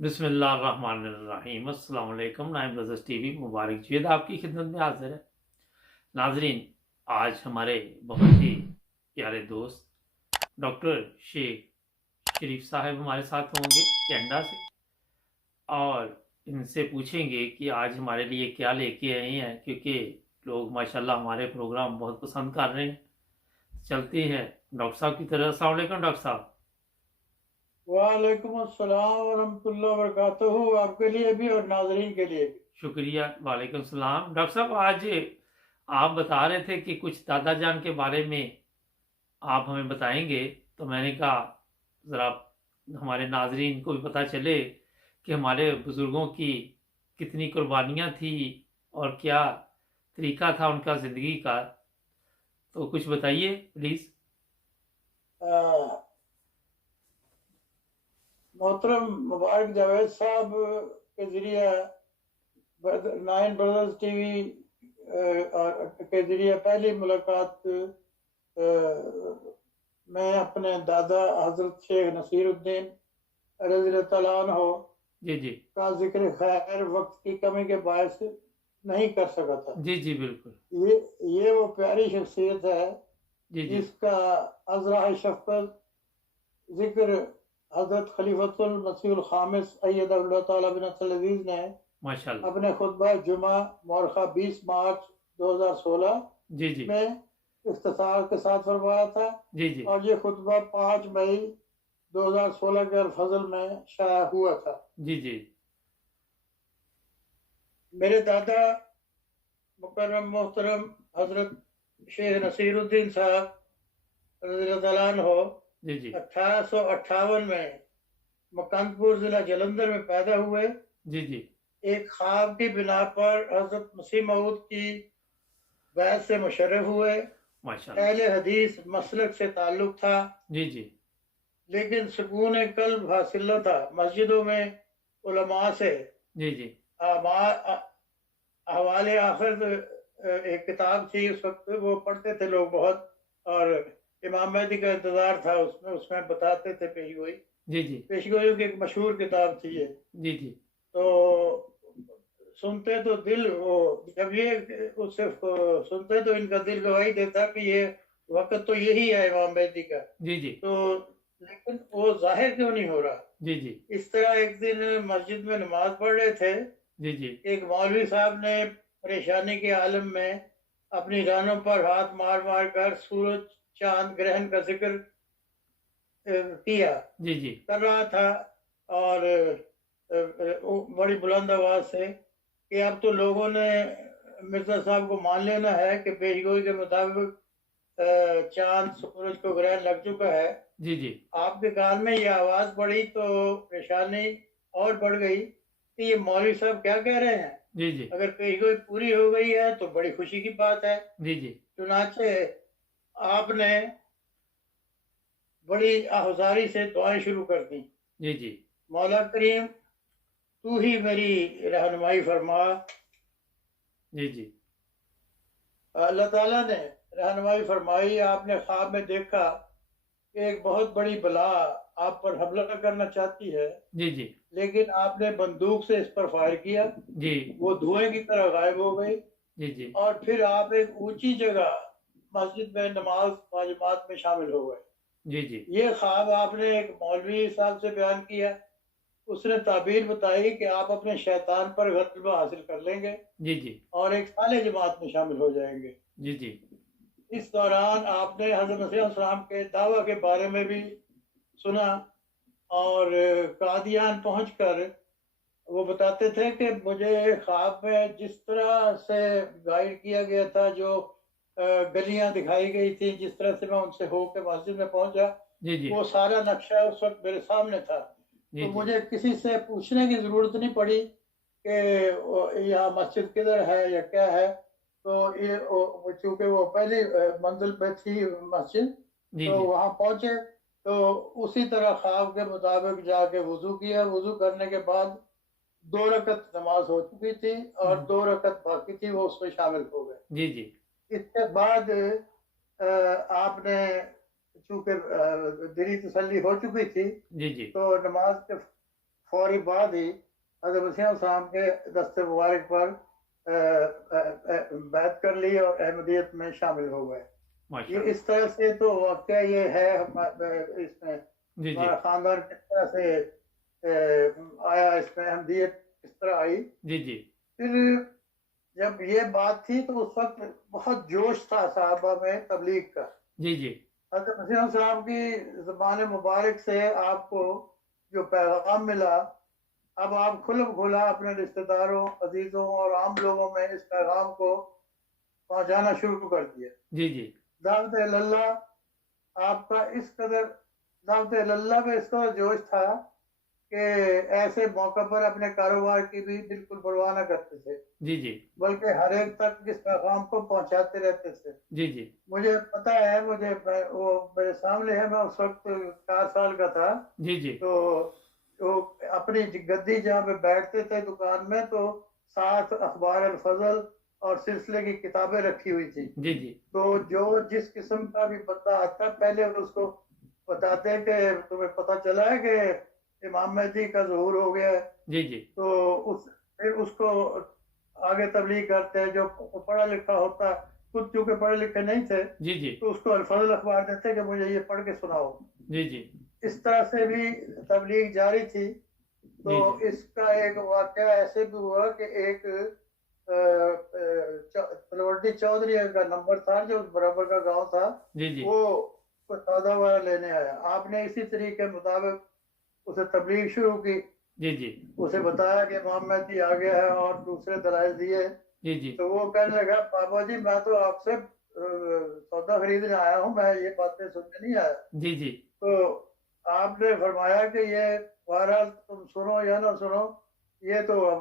بسم اللہ الرحمن الرحیم۔ السلام علیکم۔ نائم بزرس ٹی وی مبارک جوید آپ کی خدمت میں حاضر ہے۔ ناظرین، آج ہمارے بہت ہی پیارے دوست ڈاکٹر شیخ شریف صاحب ہمارے ساتھ ہوں گے کینیڈا سے، اور ان سے پوچھیں گے کہ آج ہمارے لیے کیا لے کے آئے ہیں، کیونکہ لوگ ماشاءاللہ ہمارے پروگرام بہت پسند کر رہے ہیں۔ چلتے ہیں ڈاکٹر صاحب کی طرف۔ السلام علیکم ڈاکٹر صاحب۔ وعلیکم السلام ورحمۃ اللہ وبرکاتہ، آپ کے لیے بھی اور ناظرین کے لیے بھی۔ شکریہ۔ وعلیکم السلام ڈاکٹر صاحب، آج آپ بتا رہے تھے کہ کچھ دادا جان کے بارے میں آپ ہمیں بتائیں گے، تو میں نے کہا ذرا ہمارے ناظرین کو بھی پتہ چلے کہ ہمارے بزرگوں کی کتنی قربانیاں تھیں اور کیا طریقہ تھا ان کا زندگی کا، تو کچھ بتائیے پلیز۔ محترم مبارک جاوید صاحب کے ذریعے نائن برادرز ٹی وی کے ذریعے پہلی ملاقات میں اپنے دادا حضرت شیخ نصیر الدین رضی اللہ تعالیٰ عنہ جی کا ذکر خیر وقت کی کمی کے باعث نہیں کر سکا تھا۔ جی بالکل۔ یہ وہ پیاری شخصیت ہے جی جس کا ازرائے شفقت ذکر حضرت خلیفۃ المسیح الخامس ایدہ اللہ تعالیٰ بنصر العزیز نے ماشاءاللہ۔ اپنے خطبہ جمعہ مورخہ 20 مارچ 2016 جی میں اختصار کے ساتھ فرمایا تھا، جی اور یہ خطبہ 5 مئی 2016 کے الفضل میں شائع ہوا تھا۔ جی میرے دادا مکرم محترم حضرت شیخ نصیر الدین صاحب رضی اللہ تعالیٰ عنہ جی 1858 میں مکانپور ضلع جلندھر میں پیدا ہوئے۔ جی ایک خواب کی بنا پر حضرت مسیح موعود کی بیعت سے مشرف ہوئے۔ ماشاءاللہ۔ اہل حدیث مسلک سے تعلق تھا، جی لیکن سکون قلب حاصل نہ تھا۔ مسجدوں میں علماء سے جی احوال آخرت ایک کتاب تھی، اس وقت وہ پڑھتے تھے لوگ بہت، اور امام مہدی کا انتظار تھا، اس میں بتاتے تھے پیشگوئی۔ پیشگوئی کی ایک مشہور کتاب تھی یہ۔ جی تو سنتے تو دل، وہ جب یہ اس سے سنتے تو ان کا دل گواہی دیتا کہ یہ وقت تو یہی ہے امام مہدی کا۔ جی تو لیکن وہ ظاہر کیوں نہیں ہو رہا؟ جی اس طرح ایک دن مسجد میں نماز پڑھ رہے تھے، جی ایک مولوی صاحب نے پریشانی کے عالم میں اپنی رانوں پر ہاتھ مار مار کر سورج چاند گرہن کا ذکر کیا جی کر رہا تھا، اور بڑی بلند آواز سے کہ اب تو لوگوں نے مرزا صاحب کو مان لینا ہے کہ پیشگوئی کے مطابق چاند سورج کو گرہن لگ چکا ہے۔ جی آپ کے کان میں یہ آواز پڑی تو پریشانی اور بڑھ گئی کہ یہ مولوی صاحب کیا کہہ رہے ہیں۔ جی اگر پیشگوئی پوری ہو گئی ہے تو بڑی خوشی کی بات ہے۔ جی چنانچہ آپ نے بڑی آہذاری سے دعائیں شروع کر دیں۔ جی مولا کریم تو ہی میری رہنمائی فرما۔ جی اللہ تعالیٰ نے رہنمائی فرمائی۔ آپ نے خواب میں دیکھا کہ ایک بہت بڑی بلا آپ پر حملہ کرنا چاہتی ہے، جی لیکن آپ نے بندوق سے اس پر فائر کیا، وہ دھوئیں کی طرح غائب ہو گئی۔ جی اور پھر آپ ایک اونچی جگہ مسجد میں نماز واجبات میں شامل ہو گئے۔ جی یہ خواب آپ نے ایک مولوی صاحب سے بیان کیا۔ اس نے تعبیر بتائی کہ آپ اپنے شیطان پر غلبہ حاصل کر لیں گے جی اور ایک صالح جماعت میں شامل ہو جائیں گے۔ جی اس دوران آپ نے حضرت مسیح السلام کے دعویٰ کے بارے میں بھی سنا، اور قادیان پہنچ کر وہ بتاتے تھے کہ مجھے خواب میں جس طرح سے گائیڈ کیا گیا تھا، جو گلیاں دکھائی گئی تھی، جس طرح سے میں ان سے ہو کے مسجد میں پہنچا، وہ سارا نقشہ اس وقت میرے سامنے تھا۔ تو مجھے کسی سے پوچھنے کی ضرورت نہیں پڑی کہ یہاں مسجد کدھر ہے یا کیا ہے۔ تو یہ چونکہ وہ پہلی منزل پہ تھی مسجد، تو وہاں پہنچے تو اسی طرح خواب کے مطابق جا کے وضو کیا۔ وضو کرنے کے بعد 2 رکعت نماز ہو چکی تھی اور 2 رکعت باقی تھی، وہ اس میں شامل ہو گئے۔ جی اس کے بعد آپ نے چونکہ دلی تسلی ہو چکی تھی، تو نماز کے फौरी बाद ही हज़रत मसीह साहब के दस्ते मुबारक पर बैत कर ली और अहमदियत में शामिल हो गए। ये माशाल्लाह। इस तरह से तो वाकया ये है इसमें जी जी हमारा खानदान किस तरह से आया, इसमें अहमदियत किस तरह आई। जी जी फिर जब ये बात थी तो उस वक्त बहुत जोश था साहबा में तबलीग का। जी जी हज़रत मसीह साहब की ज़बान मुबारक से आपको जो पैगाम मिला, अब आप खुल्म खुला अपने रिश्तेदारों, अजीजों और आम लोगों में इस पैगाम को पहुंचाना शुरू कर दिया। जी जी दावत अल्लाह आपका इस कदर दावत अल्लाह में इस कदर जोश था कि ऐसे मौके पर अपने कारोबार की भी बिल्कुल परवाह न करते थे, जी जी बल्कि हर एक तक इस पैगाम को पहुंचाते रहते थे। जी जी मुझे पता है, वो मेरे सामने है, मैं उस वक्त 4 साल का था। जी जी तो अपनी गद्दी जहाँ पे बैठते थे दुकान में, तो साथ अखबार अल फजल और सिलसिले की किताबें रखी हुई थी। जी जी तो जो जिस किस्म का भी बंदा आता पहले उसको बताते कि तुम्हें पता चला है कि इमाम महदी का ज़हूर हो गया है, जी जी तो फिर उसको आगे तबलीग करते हैं। जो पढ़ा लिखा होता, खुद चूंकि पढ़े लिखे नहीं थे, जी जी तो उसको अल फजल अखबार देते कि मुझे ये पढ़ के सुनाओ। जी जी इस तरह से भी तबलीग जारी थी। तो जी जी इसका एक वाकया ऐसे भी हुआ कि एक तलवंडी चौधरी का नंबर था जो बराबर का गांव था, जी जी वो कोई सौदा वगैरह लेने आया। आपने इसी तरीके के मुताबिक उसे तबलीग शुरू की, जी जी उसे बताया कि मोहम्मद जी आ गया है और दूसरे दलाइल दिए। जी जी तो वो कहने लगा, बाबा जी मैं तो आपसे सौदा खरीदने आया हूँ, मैं ये बातें सुनने नहीं आया। जी जी तो आपने फरमाया कि ये बहरहाल तुम सुनो या ना सुनो, ये तो अब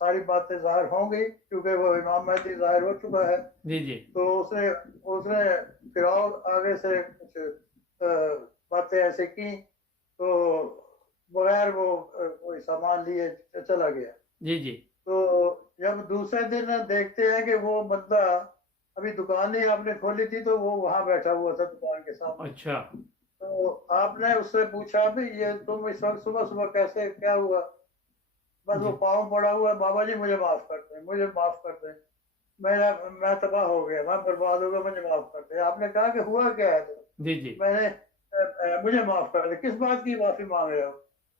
सारी बातें जाहिर होंगी क्योंकि वो इमाम महदी जाहिर हो चुका है। जी जी तो उसने उसने फिर और आगे से कुछ बातें ऐसे की, तो बगैर वो कोई सामान लिए चला गया। जी जी तो जब दूसरे दिन देखते हैं कि वो बंदा, अभी दुकान ही आपने खोली थी तो वो वहां बैठा हुआ था दुकान के सामने। अच्छा तो आपने उससे पूछा भी ये तुम इस वक्त सुबह सुबह कैसे, क्या हुआ? बस वो जी पाँव पड़ा हुआ है, बाबा जी मुझे माफ कर दें, मुझे माफ कर दें, मैं तबाह हो गया, मैं बर्बाद हो गया, मुझे माफ कर दें। आपने कहा कि हुआ क्या है? तो जी जी मैंने मुझे माफ कर दे। किस बात की माफी मांग रहे हो?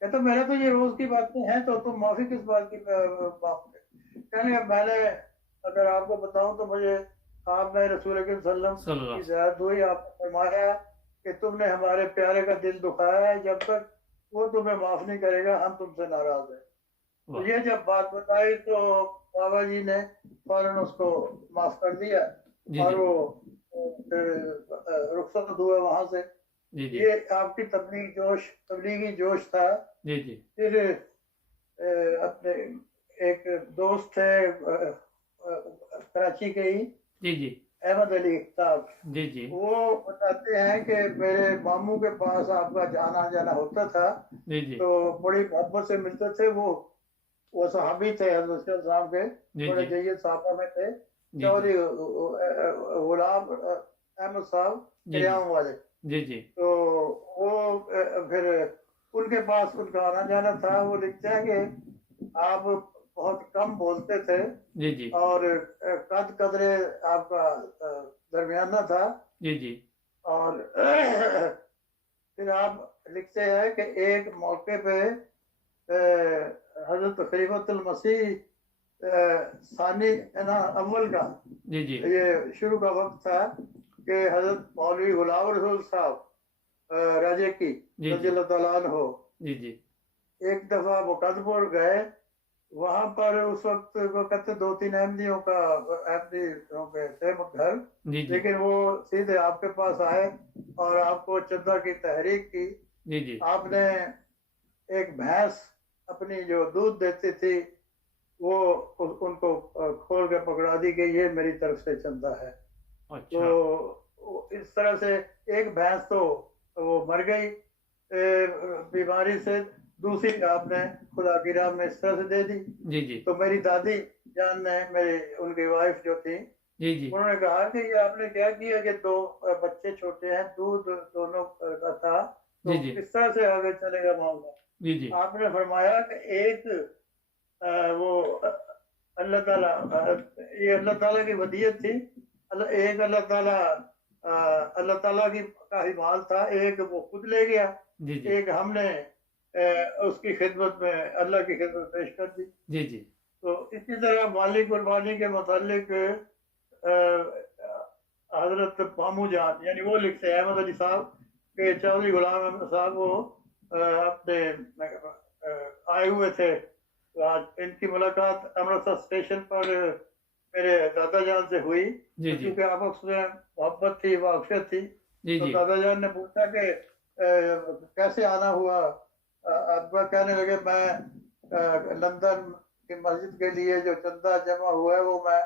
कहते मेरा तो ये रोज की बातें हैं, तो तुम माफी किस बात की मांग रहे? कहने मैंने, अगर आपको बताऊं तो मुझे आप में रसूल अकरम सल्लल्लाहु अलैहि वसल्लम की सल्लल्लाहु ज़ियारत हुई। आपने फरमाया कि तुमने हमारे प्यारे का दिल दुखाया है, जब तक वो तुम्हें माफ नहीं करेगा हम तुमसे नाराज हैं। तो वाह ये जब बात बताई तो बाबा जी ने फौरन उसको माफ कर दिया जी और जी वो फिर रुखसत हुआ वहां से। जी जी ये आपकी तबलीगी जोश था। जी जी फिर अपने एक दोस्त थे कराची के ही, जी जी अहमद अली साहब, जी जी वो बताते हैं कि मेरे मामू के पास आपका जाना जाना होता था, जी जी तो बड़ी मोहब्बत से मिलते थे। वो सहाबी थे, हज़रत साहब के जी बड़े जी जय्यद साहबा में थे, जी चौधरी गुलाम अहमद साहब जी जी करियाम वाले। जी जी तो वो फिर उनके पास उनका आना जाना था। वो लिखते हैं कि आप बहुत कम बोलते थे जी जी और कद कदरे आपका दरमियाना था। जी जी और फिर आप लिखते हैं कि एक मौके पे हजरत खलीफतुल मसीह सानी ना अव्वल का जी जी ये शुरू का वक्त था कि हजरत मौलवी गुलाम रसूल साहब राजे की जी रज़ी अल्लाह तआला अन्हो जी जी एक दफा मुकद्दपुर गए। वहां पर उस वक्त वो कहते 2-3 अहमदियों का अहमदियों के थे घर, जी जी लेकिन वो सीधे आपके पास आए और आपको चंदा की तहरीक की। जी जी आपने एक भैंस अपनी जो दूध देती थी वो उनको खोल के पकड़ा दी कि ये मेरी तरफ से चंदा है। तो इस तरह से एक भैंस तो वो मर गई बीमारी से, दूसरी आपने खुदा की राह में इस तरह से दे दी। जी जी तो मेरी दादी जान ने, मेरी उनकी वाइफ जो थी, जी जी उन्होंने कहा कि ये आपने क्या किया कि 2 बच्चे छोटे हैं, दूध दोनों का था, जी तो जी किस तरह से आगे चलेगा मामला? جی جی आपने फरमाया कि एक वो अल्लाह ताला ये अल्लाह ताला की वदीयत थी। एक अल्लाह ताला की का ही माल था, एक वो खुद ले गया, जी जी एक हमने उसकी खिदमत में अल्लाह की खिदमत पेश कर दी। जी जी तो इसी तरह माली कुर्बानी के मुतालिक हजरत मामू जान यानी वो लिखते हैं अहमद अली साहब के चौधरी गुलाम अहमद साहब वो अपने आए हुए थे। आज इनकी मुलाकात अमृतसर स्टेशन पर मेरे दादा जान से हुई। जी जी क्योंकि आपस में मोहब्बत थी, वाकफियत थी, जी तो जी दादा जान ने पूछा कि कैसे आना हुआ। अकबर कहने लगे मैं लंदन की मस्जिद के लिए जो चंदा जमा हुआ है वो मैं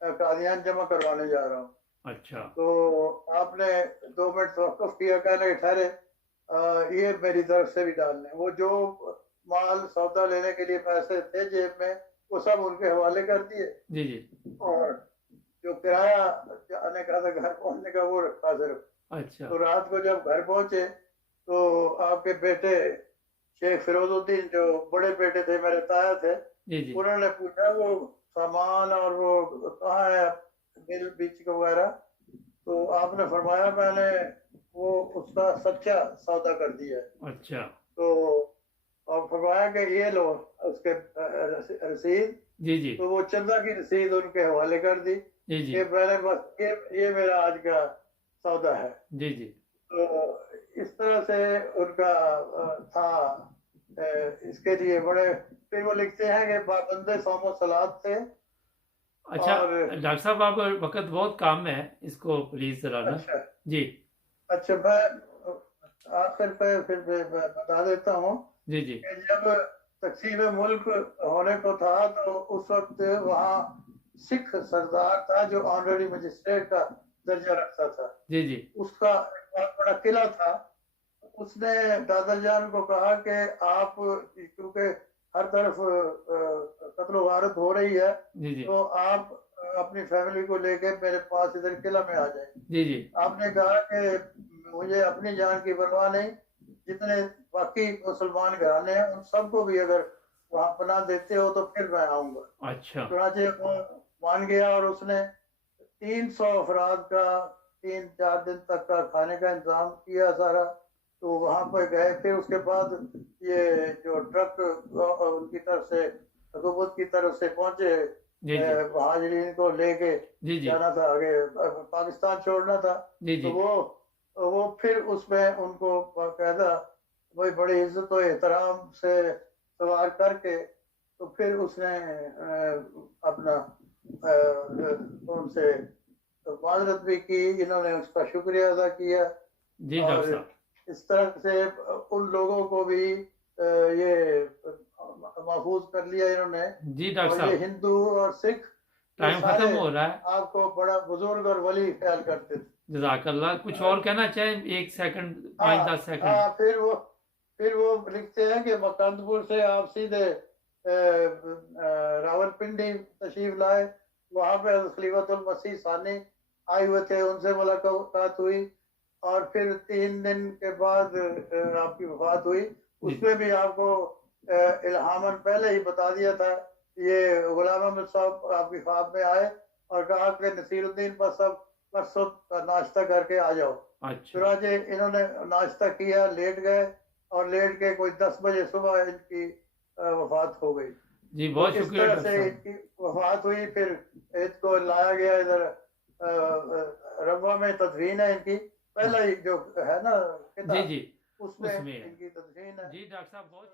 कादियान जमा करवाने जा रहा हूँ। अच्छा तो आपने 2 मिनट तवक्कुफ किया, कहने लगे ठहरे ये मेरी तरफ से भी डालने। वो जो माल सौदा लेने के लिए पैसे थे जेब में वो सब उनके हवाले कर दिए, जी जी और जो किराया आने का था घर पहुंचने का वो रखा सिर्फ। अच्छा तो रात को जब घर पहुंचे तो आपके बेटे शेख फिरोजुद्दीन जो बड़े बेटे थे, मेरे ताया थे, जी जी उन्होंने पूछा वो सामान और वो कहाँ है बिल बीच वगैरह। तो आपने फरमाया मैंने वो उसका सच्चा सौदा कर दिया है। अच्छा तो और फरमाया कि ये लो उसके रसीद। जी जी तो वो चंदा की रसीद उनके हवाले कर दी जी जी कि मैंने बस ये मेरा आज का सौदा है। जी जी तो इस तरह से उनका था। इसके लिए बड़े फिर वो लिखते हैं कि पाबंदे सौम सलाद थे। अच्छा और डॉक्टर साहब आप वक्त बहुत कम में है, इसको प्लीज जरा ना। अच्छा जी अच्छा मैं आखिर पे फिर मैं बता देता हूँ जी जी कि जब तकसीम मुल्क होने को था तो उस वक्त वहाँ सिख सरदार था जो ऑनररी मजिस्ट्रेट का दर्जा रखता था। जी जी उसका एक बहुत बड़ा किला था। उसने दादा जान को कहा कि आप क्योंकि हर तरफ कत्ल वारत हो रही है जी जी तो आप अपनी फैमिली को लेके मेरे पास इधर किला में आ जाए। जी जी आपने कहा कि मुझे अपनी जान की परवाह नहीं, जितने बाकी मुसलमान घराने हैं उन सबको भी अगर वहां पनाह देते हो तो फिर मैं आऊंगा। अच्छा चुनाचे वो मान गया और उसने 300 अफराद का 3-4 दिन तक का खाने का इंतजाम किया सारा। तो वहां पर गए, फिर उसके बाद ये जो ट्रक उनकी तरफ से हुकूमत की तरफ से पहुंचे जी जी महाजरीन को लेके जी जी जाना था आगे, पाकिस्तान छोड़ना था। जी तो जी वो फिर उसमें उनको बाकायदा वही बड़ी इज्जत और एहतराम से सवार करके तो फिर उसने अपना उनसे माजरत भी की, इन्होंने उसका शुक्रिया अदा किया। जी डॉक्टर और साहब इस तरह से उन लोगों को भी ये महफूज कर लिया इन्होंने। जी डॉक्टर और ये साहब हिंदू और सिख ये टाइम सारे खत्म हो रहा है। आपको बड़ा बुजुर्ग और वली ख्याल करते थे। जजाकल्ला कुछ और कहना चाहें, 1 सेकंड हाँ 5-10 सेकंड। हाँ फिर वो लिखते हैं कि मकंदपुर से आप सीधे रावलपिंडी तशरीफ लाए। वहां पे खलीफतुल मसीह सानी आए हुए थे, उनसे मुलाकात हुई। और फिर 3 दिन के बाद आपकी वफात हुई। जी उसमें भी आपको इल्हामन पहले ही बता दिया था। ये गुलाम अहमद साहब आपकी ख्वाब में आए और कहा कि नसीरुद्दीन पर सब परसों का नाश्ता करके आ जाओ। अच्छा चुनाचे इन्होंने नाश्ता किया, लेट गए और लेट के कोई 10 बजे सुबह इनकी वफात हो गई। जी तो बहुत इस शुक्रिया तरह डॉक्टर से साहब। इनकी वफात हुई। फिर इसको लाया गया इधर रवा में तदफीन है इनकी। पहला ही जो है ना जी किताब जी उसमें उसमें है। इनकी तदफीन है। जी डॉक्टर साहब बहुत